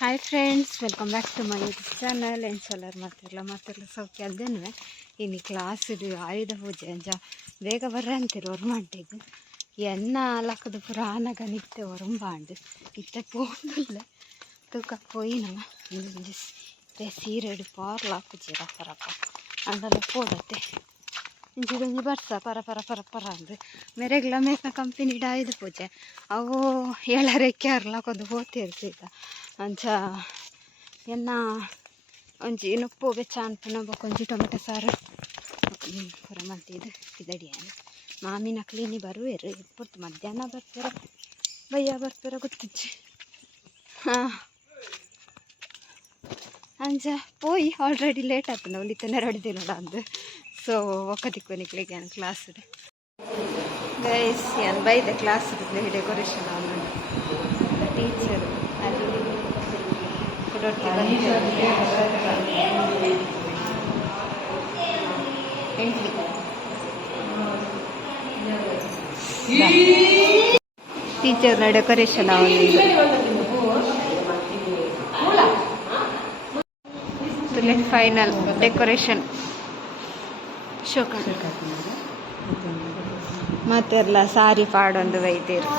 Hi friends, welcome back to my YouTube channel. ಏನು ಸೋಲಾರ್ ಮಾತಿರಲ್ಲ ಸೌಖ್ಯ ಅದೇನು ಇನ್ನು ಕ್ಲಾಸ್ ಇದು ಆಯುಧ ಪೂಜೆ ಅಂಜ ಬೇಗ ಬರ್ರೆ ಅಂತೀರು ಒರ್ಮಂಟೆಗೆ ಎನ್ನ ಲಕ್ಕದ ಪುರಾಣಗ ನಿತ್ಯ ಒರಂಬಾಂಡು ಇತ್ತೆ ಪೋಂಡುಲ್ಲ ತೂಕ ಪೋಯಿ ನಮ್ಮ ಸೀರೆಡು ಪಾರ್ಲಾಕುಜಿ ರಪ್ಪ ಅಂಡಲ್ಲ ಪೋಡತ್ತೆ ಇಂಚಿಡೊಂಜಿ ಬರ್ಸ ಪರ ಅಂದು ಮೇರೆಗ್ಲ ಮೇಕ ಕಂಪನಿಡ ಆಯುಧ ಪೂಜೆ ಅವು ಏಳರೆಕ್ಕೆ ಅರ್ಲಾಕೊಂದು ಹೋಗ್ತೀರಿ ಸೀತ ಅಂಚ ಎನ್ನ ಒಂಜಿ ನುಪ್ಪು ಬೆಚ್ಚ ಅನ್ಪನ ಬೊಕೊಂಜಿ ಟೊಮೆಟೊ ಸಾರು ಪುರ ಮಲ್ತಿದ್ದು ಇದಡಿಯಾನ ಮಾಮಿನ ಕ್ಲೀನಿ ಬರುವೇರು ಎಪ್ಪತ್ತು ಮಧ್ಯಾಹ್ನ ಬರ್ತಾರ ಬಯ್ಯ ಬರ್ತಾರ ಗೊತ್ತಿಜ್ಜಿ ಹಾಂ ಅಂಚ ಪೋಯಿ ಆಲ್ರೆಡಿ ಲೇಟ್ ಆಯ್ತು ನಾವು ಲಿತ್ತ ನೆರಡಿದಿಲ್ಲ ಅಂದು ಸೊ ಒಕ್ಕದಿಕ್ಕು ನಿಕ್ಲಿಗೆ ಏನು ಕ್ಲಾಸ್ ಗೈಸ್ ಏನು ಬೈದೆ ಕ್ಲಾಸ್ ಡೆಕೋರೇಷನ್ ಅವನು ಟೀಚರ್ ಅಲ್ಲಿ ಟೀಚರ್ನ ಡೆಕೋರೇಷನ್ ಅವನು ಫೈನಲ್ ಡೆಕೋರೇಷನ್ ಶೋಕ ಮತ್ತೆಲ್ಲ ಸಾರಿ ಪಾಡೊಂದು ವೈದ್ಯರು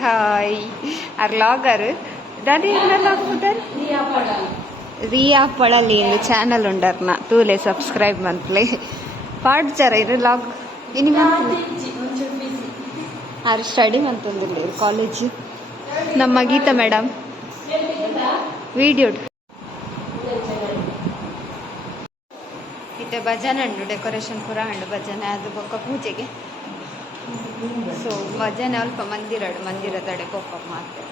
ಹಾಯ್ ಆರ್ ಲಾಗರ್ దాని ರಿಯಾ ಪಳಲಿ ಎಂದು ಚಾನಲ್ ಉಂಡರ್ನ ತೂಲೆ ಸಬ್ಸ್ಕ್ರೈಬ್ ಮಂತ್ಲಿ ಪಾಡ್ಚಾರ ಇದು ಲಾಗ್ ಇನಿ ಆರು ಸ್ಟಡಿ ಮಂತೊಂದಿಲ್ಲ ಕಾಲೇಜ್ ನಮ್ಮ ಗೀತಾ ಮೇಡಮ್ ವಿಡಿಯೋ ಇತ್ತೆ ಭಜನೆ ಉಂಡು ಡೆಕೋರೇಷನ್ ಪೂರ ಉಂಡು ಭಜನೆ ಅದು ಬೊಕ್ಕ ಪೂಜೆಗೆ ಸೊ ಭಜನೆ ಅಲ್ಪ ಮಂದಿರದಡೆ ಪೊಪ್ಪ ಮಾಡ್ತಾರೆ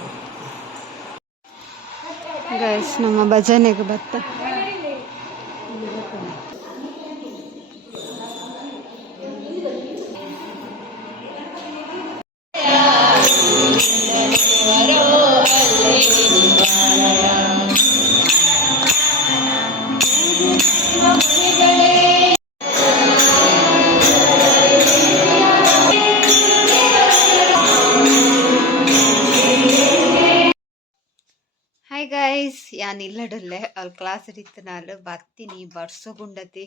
ಗೈಸ್ ನಮ್ಮ ಭಜನೆಗೆ ಬತ್ತ ಗೈಸ್ ಯಾನ್ ಇಲ್ಲಡಲ್ಲೇ ಅಲ್ಲಿ ಕ್ಲಾಸ್ ಇತ್ತು ನಾನು ಬರ್ತೀನಿ ಬರ್ಸೋಗುಂಡತಿ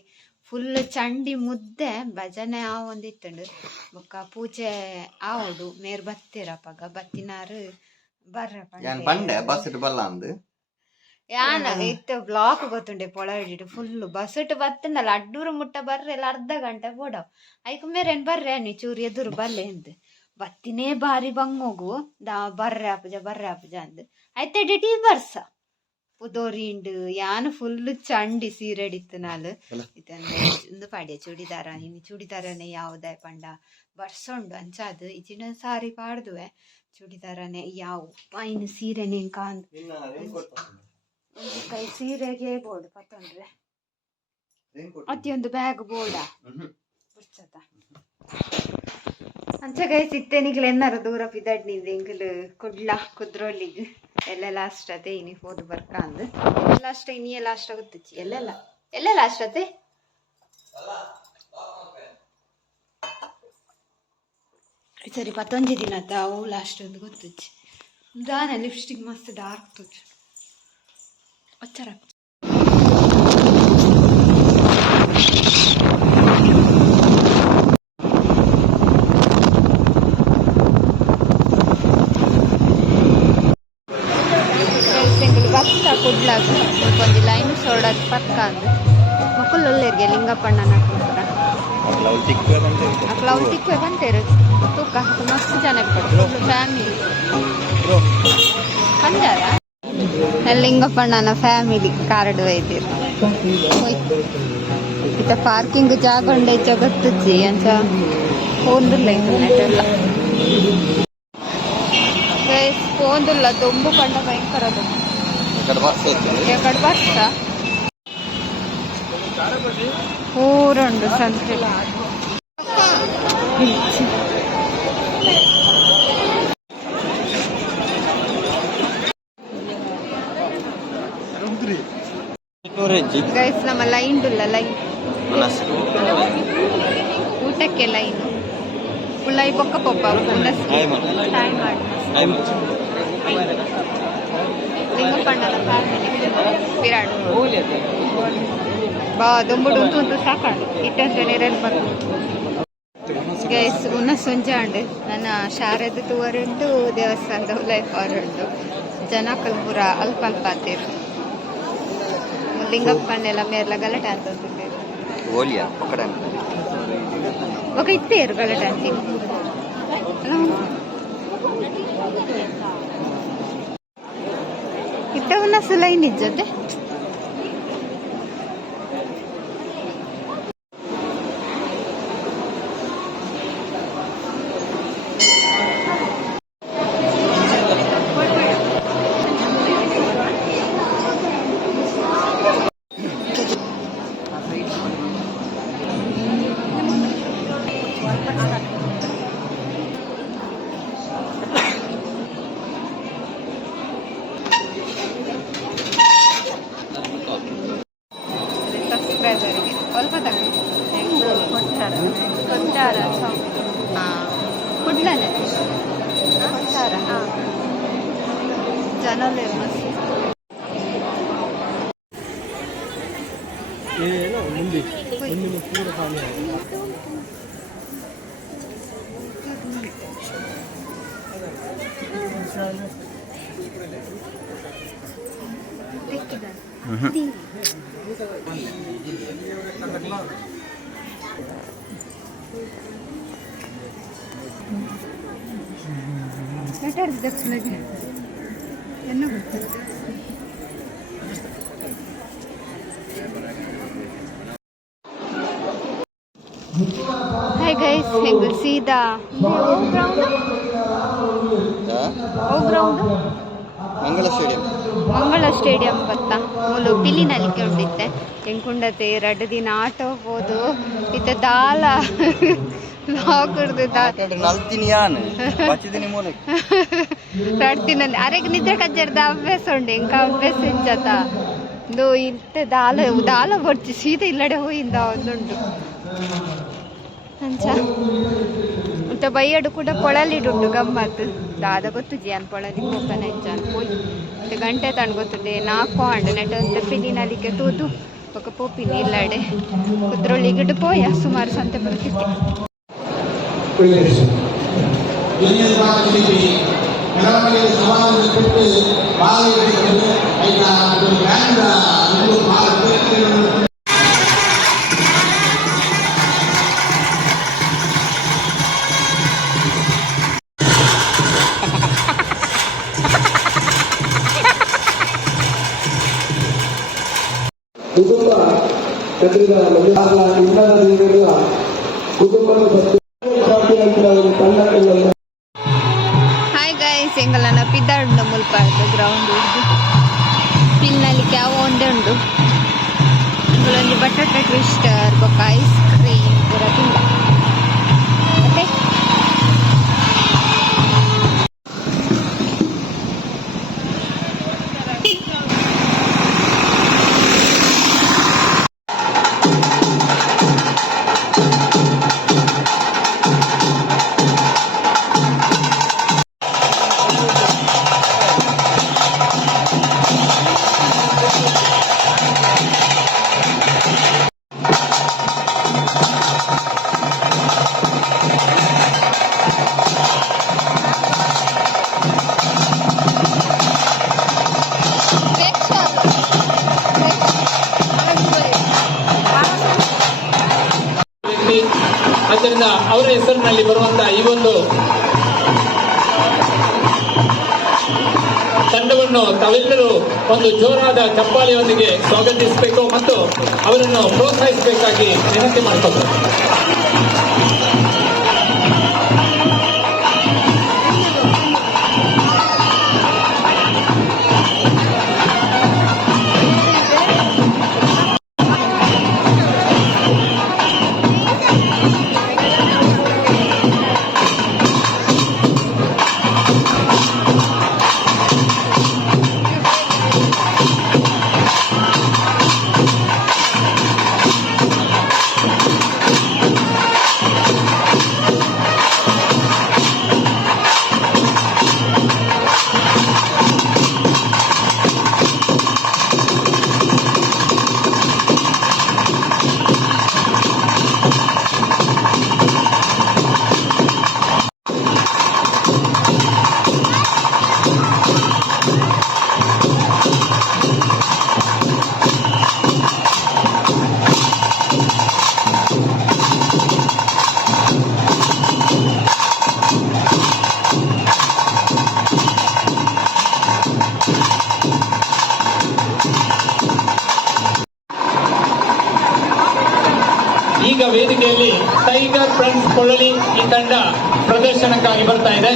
ಫುಲ್ ಚಂಡಿ ಮುದ್ದೆ ಭಜನೆ ಆ ಒಂದಿತ್ತಂಡು ಬೊಕ್ಕ ಪೂಜೆ ಆವಡು ಮೇರ್ ಬತ್ತಿರಪ್ಪಾಗ ಬತ್ತಿನಾರು ಬರ್ರ ಯಾನ ಇತ್ತು ಬ್ಲಾಕ್ ಗೊತ್ತುಂಡೆ ಪೊಳಡಿಟ್ಟು ಫುಲ್ ಬಸ್ಸು ಬತ್ತಂದಲ್ಲ ಅಡ್ಡೂರು ಮುಟ್ಟ ಬರ್ರೆಲ್ಲ ಅರ್ಧ ಗಂಟೆ ಬೋಡವ್ ಐಕು ಮೇರೇನು ಬರ್ರೆ ನೀ ಚೂರು ಎದುರು ಬಲ್ಲೆ ಅಂದು ಬತ್ತಿನೇ ಬಾರಿ ಬಂಗೋಗು ಬರ್ರೆ ಅಪ್ಪಜ ಅಂದು ಐತೆ ಡಿಟಿ ಬರ್ಸ ಪುದೋರಿಂಡು ಯಾನು ಫುಲ್ ಚಂಡಿ ಸೀರೆಡಿತ್ತು ನಾಲು ಇದೊಂದು ಪಾಡ್ಯ ಚೂಡಿದಾರ ಇನ್ನು ಚೂಡಿದಾರನೇ ಯಾವುದೇ ಪಂಡ ಬರ್ಸೊಂಡು ಅಂಚಾದು ಇಚಿನ ಸಾರಿ ಪಾಡ್ದುವೆ ಚೂಡಿದಾರನೇ ಯಾವ ಇನ್ನು ಸೀರೆನೇ ಕಾಂದು ಒಂದು ಕೈ ಸೀರೆಗೆ ಬೋರ್ಡ್ ಪತ್ತೊಂಡ್ರೆ ಅತಿಯೊಂದು ಬ್ಯಾಗ್ ಬೋರ್ಡ ಬಿಡ್ಸದ ಅಂಚಗೈ ಸಿತ್ತೇನಿಗ್ಲು ಎನ್ನಾರು ದೂರ ಪಿದಡ್ ನಿಂದು ಎಂಗ್ಲು ಕುಡ್ಲ ಕುದ್ರೋಲಿಗ್ ಎಲ್ಲ ಲಾಸ್ಟ್ ಅದೇ ಇನಿ ಹೋದು ಬರ್ಕಾಂದು ಲಾಸ್ಟ್ ಇನ್ನಿಯೇ ಲಾಸ್ಟ್ ಗೊತ್ತಿಚ್ಚಿ ಎಲ್ಲ ಲಾಸ್ಟ್ ಅದೇ ಸರಿ 11 ದಿನ ಆತ ಅವು ಲಾಸ್ಟ್ ಒಂದು ಗೊತ್ತಿಚ್ಚಿ ದಾನ ಲಿಪ್ಸ್ಟಿಕ್ ಮಸ್ತ್ ಡಾರ್ಕ್ ತುಚ್ಚು ಒಚ್ಚರ ಕುಡ್ಲಾಗ ಒಂದು ಲೈನ್ ಸೋಡದ್ ಪಕ್ಕ ಅಂದು ಮಕ್ಕಳು ಒಳ್ಳೆರಿಗೆ ಲಿಂಗಪ್ಪಣ್ಣನ ಕ್ಲೌಡ್ ತಿಕ್ವೆ ಬಂತೇರು ತೂಕ ಮಸ್ತ್ ಚೆನ್ನಾಗಿ ಪಡ್ತು ಫ್ಯಾಮಿಲಿ ಬಂದಾರ ಲಿಂಗಪ್ಪಣ್ಣನ ಫ್ಯಾಮಿಲಿ ಕಾರ್ಡ್ ಒಯ್ದಿರು ಇತ್ತ ಪಾರ್ಕಿಂಗ್ ಜಾಗ ಉಂಡೆ ಜಗತ್ತುಜ್ಜಿ ಅಂಚ ಹೋಂದಿಲ್ಲ ಇಂಟರ್ನೆಟ್ ಹೋಂದಿಲ್ಲ ತುಂಬು ಪಂಡ ಭಯಂಕರ ಬರ್ಸ ಊರುಂಡು ಸಂತೆ ಗೈಸ್ ನಮ್ಮ ಲೈನ್ ಊಟಕ್ಕೆ ಲೈನ್ ಉಳ್ಳಾಯಿ ಪೊಕ್ಕ ಪೊಪ್ಪ ಟೈಮ್ ಮಾಡಿ ಲಿಂಗಪ್ಪ ಸಾಕಣ್ಣನ ಫ್ಯಾಮಿಲಿ ವಿರಾಟ್ ಬಾ ದೊಂಬುಡು ಉಂಟು ಸಾಕಣ್ಣು ಇಟ್ಟಂತೆ ನೀರಲ್ಲಿ ಬರ್ತದೆ ಗೈಸ್ ಉನ್ನ ಸಂಜೆ ಉಂಡು ನನ್ನ ಶಾರದ ತೂವರುಂಟು ದೇವಸ್ಥಾನದ ಲೈಫ್ ಅವರುಂಟು ಜನಕ್ಕಲ್ ಪೂರ ಅಲ್ಪ ಅಲ್ಪ ಆತೀರು ಲಿಂಗಪ್ಪಣ್ಣೆಲ್ಲ ಮೇರ್ಲ ಗಲಾಟೆ ಅಂತ ఒక ఇత్తేరు గలటానికి ఇట్ట ఉన్న సులైన్ ఇజ్జతే ಸ್ವಲ್ಪ ತಗೊಳ್ಳಿ ಕೊಟ್ಟಾರ ಕೊಡ್ಲಾನೆ ಕೊಟ್ಟಾರ ಜನಲೇ ಮಸ್ತ್ ಮುಂದೆ ಪೂರ ಖಾಲಿ Hi guys, you will see the ground. ಮಂಗಳ ಸ್ಟೇಡಿಯಂ ಗೊತ್ತಾ ಮೂಲು ಪಿಲಿನಲ್ಲಿಗೆ ಉಂಡಿತ್ತೆ ಹೆಂಗುಂಡತೆ 2 ದಿನ ಆಟೋ ಹೋದು ಇತ್ತ ದಾಲ ಅರೆಗ್ ನಿದ್ರೆ ಕಜ್ಜರ್ದ ಅಭ್ಯಾಸ ಉಂಡು ಎಂಕ ಅಭ್ಯಾಸ ಇಜ್ಜತ ಇಂದು ಇಂತ ದಾಲ ದಾಲ ಬರ್ಚಿ ಸೀದಾ ಇಲ್ಲಡೆ ಹೋಯಿಂದ ಒಂದುಂಟು ಅಂಚ ಮತ್ತೆ ಬೈಯಡು ಕೂಡ ಪೊಳಲಿಡುಂಟು ಗಮ್ಮತ್ ದಾದ ಗೊತ್ತು ಜಿಯಾನ್ ಪೊಳಲಿ ಹೋಗ್ತಾನ ಇಂಚಾನ್ ಹೋಯ್ ಮತ್ತೆ ಗಂಟೆ ತಂಡು ಗೊತ್ತದೆ 4 ಹಂಡು ನೆಟ್ಟ ಒಂದು ಪಿಲಿನಲ್ಲಿಗೆ ತೂದು ఒక పోపిని ఇల్లాడే కుద్రోళ్ళిగిడ్డు పోయా సుమారు సంత బతికి ಕುಟುಂಬ ಕಟ್ಟಿದ ಇನ್ನದ ದೇವರ ಕುಟುಂಬದ ಹಾಯ್ ಗೈಸ್ ಎಂಗಲನ ಪಿದ್ದಾಡುಂಡು ಮುಲ್ಪಾಡ್ದು ಗ್ರೌಂಡ್ ಪಿಲ್ನಲ್ಲಿ ಕ್ಯಾವ ಒಂದೇ ಉಂಡು ಇಂಗಳೊಂದು ಬಟಾಟೆ ಟ್ವಿಸ್ಟರ್ ಬೊಕ್ಕ ಐಸ್ ಕ್ರೀಮ್ ಪೂರ ತಿಂದ ಮತ್ತೆ ಆದ್ದರಿಂದ ಅವರ ಹೆಸರಿನಲ್ಲಿ ಬರುವಂತಹ ಈ ಒಂದು ತಂಡವನ್ನು ತಾವೆಲ್ಲರೂ ಒಂದು ಜೋರಾದ ಚಪ್ಪಾಳೆಯೊಂದಿಗೆ ಸ್ವಾಗತಿಸಬೇಕು ಮತ್ತು ಅವರನ್ನು ಪ್ರೋತ್ಸಾಹಿಸಬೇಕಾಗಿ ವಿನಂತಿ ಮಾಡಿಕೊಳ್ಳುತ್ತೇವೆ. ಈಗ ವೇದಿಕೆಯಲ್ಲಿ ಟೈಗರ್ ಫ್ರೆಂಡ್ಸ್ ಕೊಳ್ಳಲಿ ಈ ತಂಡ ಪ್ರದರ್ಶನಕ್ಕಾಗಿ ಬರ್ತಾ ಇದೆ.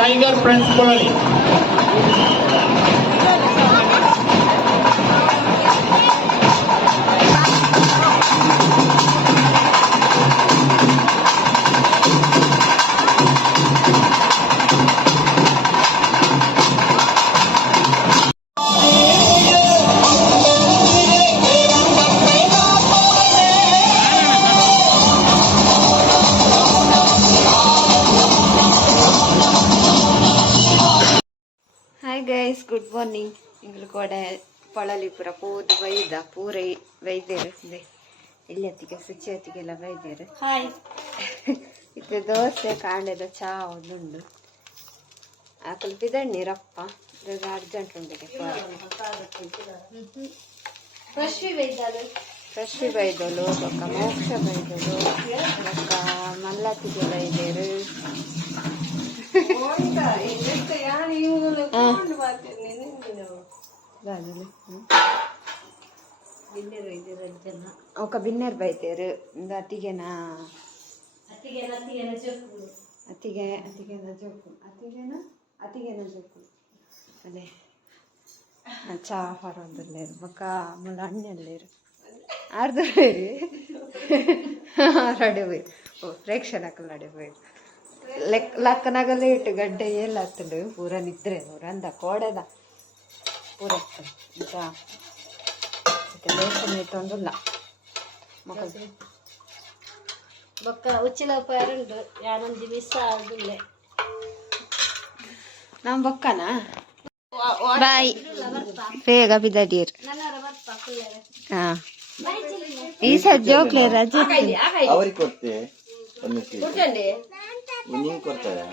ಟೈಗರ್ ಫ್ರೆಂಡ್ಸ್ ಕೊಳ್ಳಲಿ. Hi guys, good morning. നിങ്ങൾ കൂടെ പൊളലിപ്പുറ പോത് വൈദ പൂര വൈദ്യര് ಇಲ್ಲತ್ತಿಗೆ ಸುಚಿಯತ್ತಿಗೆಲ್ಲ ವೈದ್ಯರು. ಹಾಯ್. ಇದು ದೋಸೆ ಕಾಂಡೆದ ಚಾ ಒಂದುಂಡು ಆಕಲ್ ಬಿದಣ್ಣೀರಪ್ಪ ಇದು ಅರ್ಜೆಂಟ್ ಉಂಡಿಗೆ ಫ್ರೆಶ್ ಬೈದಲು ಬೊಕ್ಕ ಮೋಕ್ಷ ಬೈದಲು ಬೊಕ್ಕ ಮಲ್ಲತ್ತಿಗೆ ಬೈದೇರು. ఒక బిన్నెర్ బైతేరు అతిగేనా జోకు అదే చా ಹೊರೊಂದಿರ್ಲೇರು ಬೊಕ್ಕ ಮುಳ್ಳ ಅಣ್ಣೆಲ್ಲೇರು ಆರ್ದು ರೆಡಿ ಹೋಯ್ ಪ್ರೇಕ್ಷಣಕ್ಕೆ ರೆಡಿ ಹೋಯ್ ಲಕ್ಕನಾಗ ಲೇಟ್ ಗಡ್ಡೆ ಎಲ್ಲ ಹತ್ತಲು ಪೂರ ನಿದ್ರೆ ಪೂರ ಅಂದ ಕೋಡೆದ ಪೂರ ಚಾ ಲೇಖನ ಇಟ್ಟೊಂದಿಲ್ಲ ಬೊಕ್ಕ ಉಚ್ಚಿಲ ಪೇರುಂಡು ಯಾನೊಂದು ಮಿಸ್ ಆಗುದಿಲ್ಲ. ನಾವು ಬೊಕ್ಕನಾ ಬಾಯ್ ಬೇಗ ಬಿದ್ದಡಿಯರು. ಹಾ ಈ ಸರ್ ಜೋಕ್ಲೆ ರಜೆ ಅವ್ರಿಗೆ ಕೊಡ್ತೆ ಒಂದು ಕೊಡ್ತಾರೆ